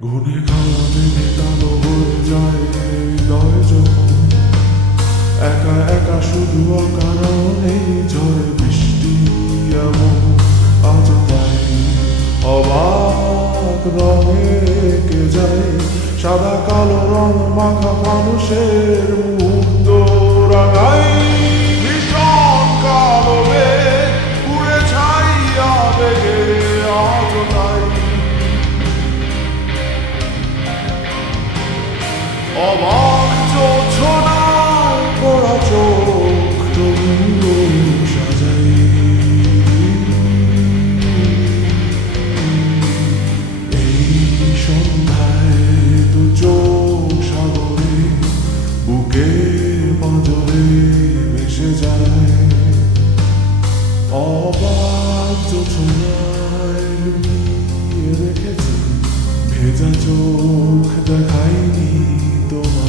ঘুনে খাওয়া মেঘে কালো হয়ে যায় হৃদয় যখন একা একা শুধু অকারণে ঝড়ে বৃষ্টি এমন আজ তাই অবাক রঙে কে যায় সাদা কালো রং মাখা মানুষের মুগ্ধ রাঙাই ভীষণ কালো মেঘ উড়ে ছাইয়া বেগে আজ তাই অবাক জোছনায় পড়া চোখ তবুও সাজাই এই সন্ধ্যায় দু চোখ সাগরে বুকের পাঁজরে ভেসে যায় অবাক জোছনায় লুকিয়ে রেখেছি ভেজা চোখ দেখায়নি তোমার